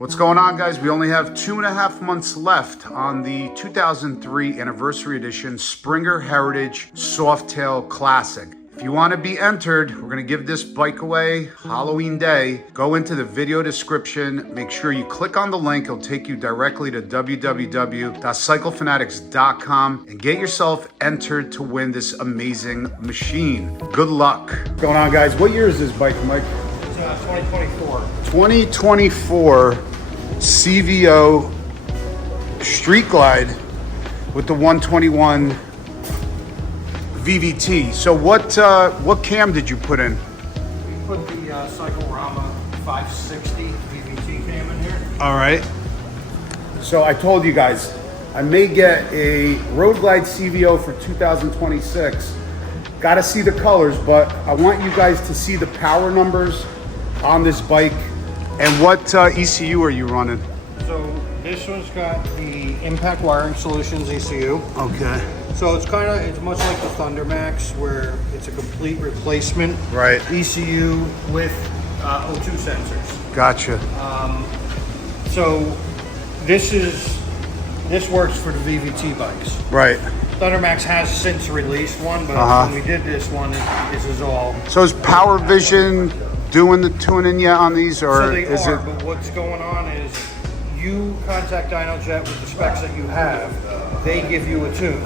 What's going on, guys? We only have 2.5 months left on the 2003 anniversary edition Springer Heritage Softail Classic. If you want to be entered, we're going to give this bike away Halloween Day. Go into the video description. Make sure you click on the link. It'll take you directly to www.cyclefanatics.com and get yourself entered to win this amazing machine. Good luck. What's going on, guys? What year is this bike, Mike? It's 2024. 2024 CVO Street Glide with the 121 VVT. So what cam did you put in? We put the Cyclerama 560 VVT cam in here. All right. So I told you guys, I may get a Road Glide CVO for 2026. Got to see the colors, but I want you guys to see the power numbers on this bike. And what ECU are you running? So this one's got the Impact Wiring Solutions ECU. Okay. So it's much like the Thunder Max, where it's a complete replacement Right. ECU with O2 sensors. Gotcha. So this works for the VVT bikes. Right. Thunder Max has since released one, but when we did this one, this is all. So is Power Vision doing the tuning yet on these, or So they is are, it? but what's going on is you contact Dyno with the specs that you have. They give you a tune.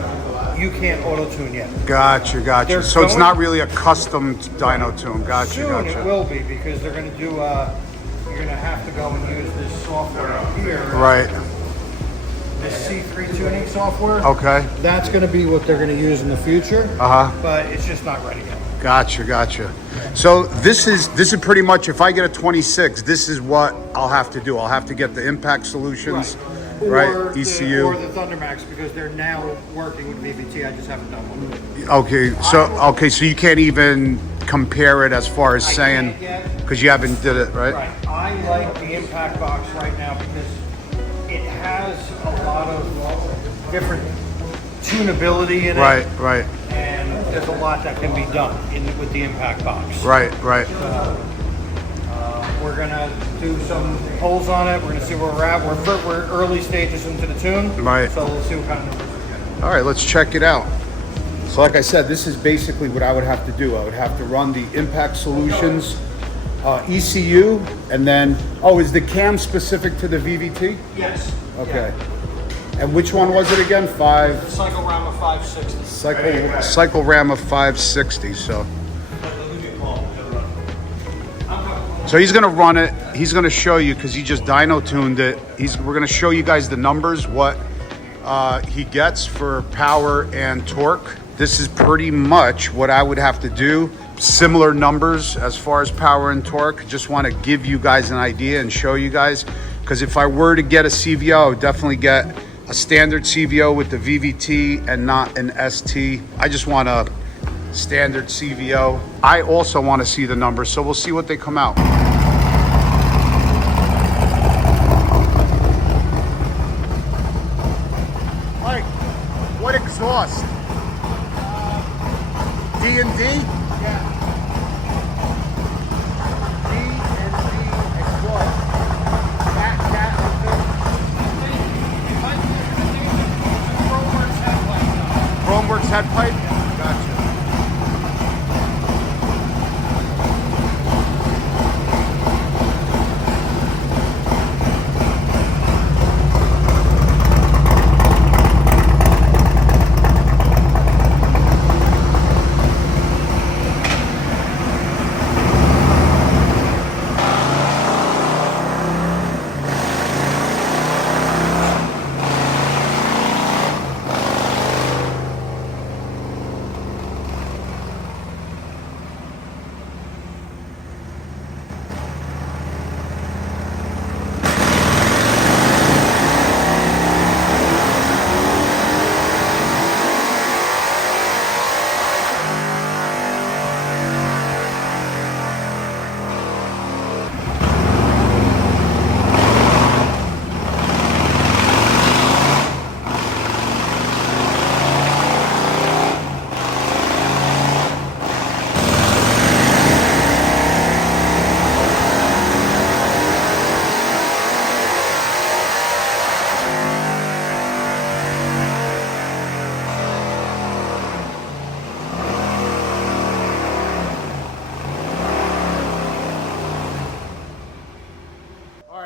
You can't auto tune yet. Gotcha. They're So it's going- not really a custom dyno tune. Gotcha. Soon it will be, because they're going to do. You're going to have to go and use this software up here. Right. This C3 tuning software. Okay. That's going to be what they're going to use in the future. But it's just not ready yet. Gotcha. So this is pretty much, if I get a 26, this is what I'll have to do. I'll have to get the Impact Solutions, right? Or ECU. or the Thunder Max, because they're now working with VVT. I just haven't done one. Okay. So you can't even compare it as far as saying, because you haven't did it, right? Right. I like the Impact box right now because it has a lot of different tunability in it. Right. And there's a lot that can be done with the Impact box. Right. We're gonna do some polls on it. We're gonna see where we're at. We're early stages into the tune. Right. So we'll see what kind of numbers we get. All right, let's check it out. So like I said, this is basically what I would have to do. I would have to run the Impact Solutions ECU, and then, is the cam specific to the VVT? Yes. Okay. And which one was it again? Cyclerama 560. Cyclerama 560. So he's gonna run it. He's gonna show you, because he just dyno tuned it. We're gonna show you guys the numbers, what he gets for power and torque. This is pretty much what I would have to do. Similar numbers as far as power and torque. Just want to give you guys an idea and show you guys, because if I were to get a CVO, I would definitely get a standard CVO with the VVT and not an ST. I just want a standard CVO. I also want to see the numbers, so we'll see what they come out. Mike, what exhaust? D&D? Yeah. D&D exhaust. That Chromeworks head pipe? Gotcha.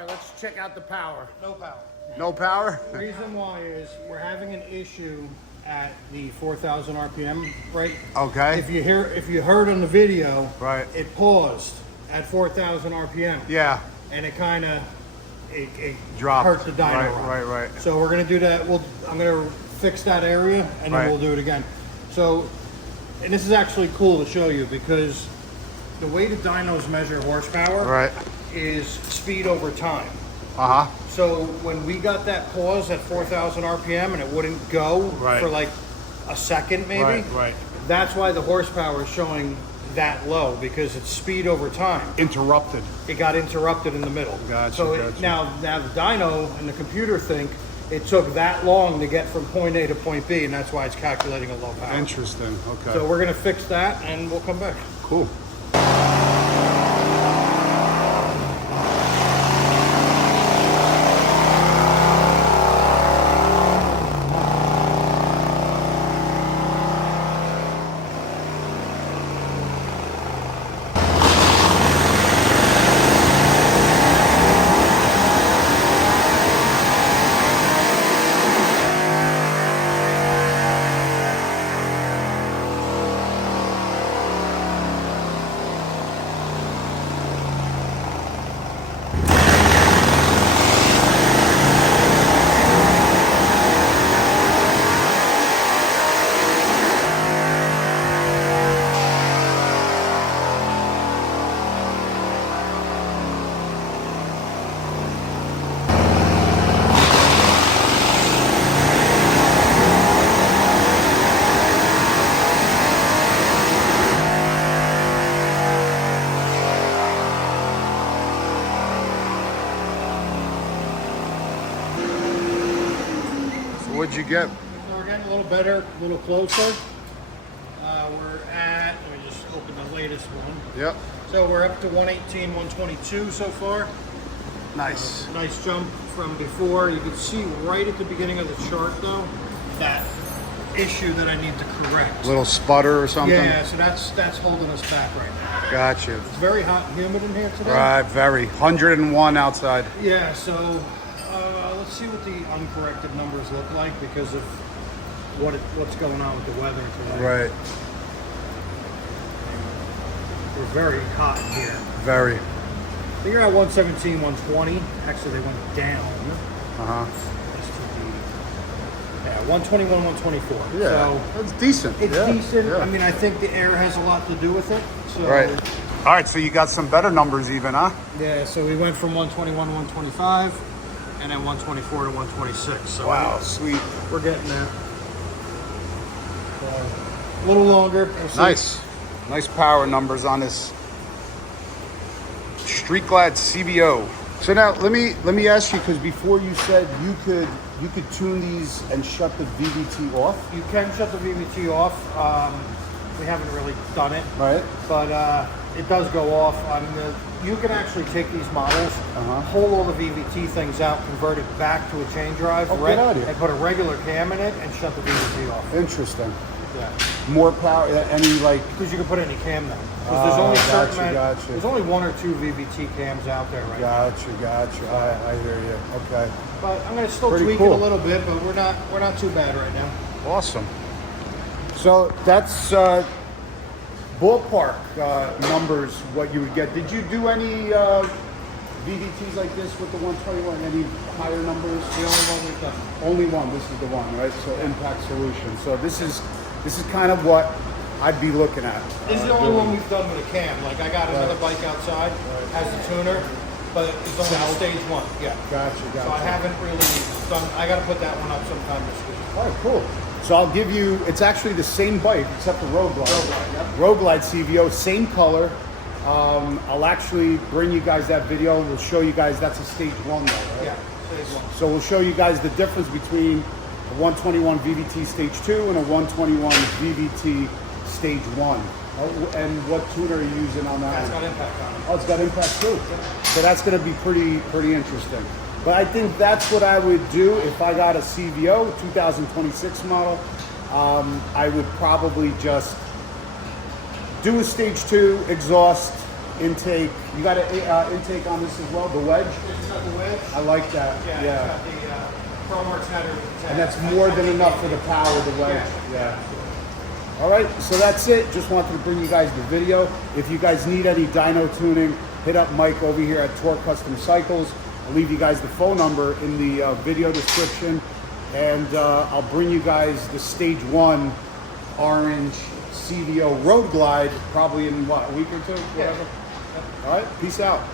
let's check out the power. No power. No power? The reason why is we're having an issue at the 4,000 RPM, right? Okay. If you heard on the video, Right. it paused at 4,000 RPM. Yeah. And it kind of it Dropped. hurt the dyno. Right. So we're gonna do that. I'm gonna fix that area and then we'll do it again. So, and this is actually cool to show you because the way the dynos measure horsepower is speed over time. So when we got that pause at 4,000 RPM and it wouldn't go for like a second maybe, that's why the horsepower is showing that low, because it's speed over time. Interrupted. It got interrupted in the middle. Gotcha, So gotcha. now the dyno and the computer think it took that long to get from point A to point B, and that's why it's calculating a low power. Interesting. Okay. So we're gonna fix that and we'll come back. Cool. What'd you get? So we're getting a little better, a little closer. We're at, let me just open the latest one. Yep. So we're up to 118, 122 so far. Nice. Nice jump from before. You can see right at the beginning of the chart though, that issue that I need to correct. Little sputter or something? Yeah, so that's holding us back right now. Gotcha. It's very hot and humid in here today. Right, very. 101 outside. Yeah, so let's see what the uncorrected numbers look like because of what's going on with the weather today. Right. We're very hot in here. Very. So you're at 117, 120. Actually, they went down. This would be, 121, 124. Yeah, So that's decent. it's decent. Yeah. I mean, I think the air has a lot to do with it. So, Right. All right, so you got some better numbers even, huh? Yeah, so we went from 121 to 125, and then 124 to 126. So Wow, sweet. we're getting there. A little longer. We'll see. Nice. Nice power numbers on this Street Glad CVO. So now let me ask you, because before you said you could tune these and shut the VVT off. You can shut the VVT off. We haven't really done it, Right. but it does go off. You can actually take these models, pull all the VVT things out, convert it back to a chain drive, good idea. and put a regular cam in it and shut the VVT off. Interesting. Yeah, More power, any like. because you can put any cam now. Because there's only gotcha. there's only 1 or 2 VVT cams out there right now. Gotcha. I hear you. Okay. But I'm gonna still Pretty tweak cool. it a little bit, but we're not too bad right now. Awesome. So that's ballpark numbers, what you would get. Did you do any VVTs like this with the 121? Any higher numbers? The only one we've done. Only one. This is the one, right? So Impact Solution. So this is kind of what I'd be looking at. This is the only one we've done with a cam. Like I got another bike outside, has the tuner, but it's only on stage 1. Yeah. Gotcha. So I haven't really done. I got to put that one up sometime this week. All right, cool. So I'll give you, it's actually the same bike except the Road Glide. Road Glide CVO, same color. I'll actually bring you guys that video. We'll show you guys, that's a stage 1 though, right? Yeah, stage 1. So we'll show you guys the difference between a 121 VVT stage 2 and a 121 VVT stage 1. And what tuner are you using on that That's one? got impact on it. Oh, it's got impact too. So that's going to be pretty interesting. But I think that's what I would do if I got a CVO 2026 model. I would probably just do a stage 2 exhaust, intake. You got an intake on this as well, the wedge? It's got the wedge. I like that. Yeah. Yeah. It's got the ProMarks header. And that's more than enough for the power of the wedge. Yeah. All right, so that's it. Just wanted to bring you guys the video. If you guys need any dyno tuning, hit up Mike over here at Torque Custom Cycles. I'll leave you guys the phone number in the video description, and I'll bring you guys the Stage 1 orange CVO Road Glide probably in what, a week or two? Whatever. All right, peace out.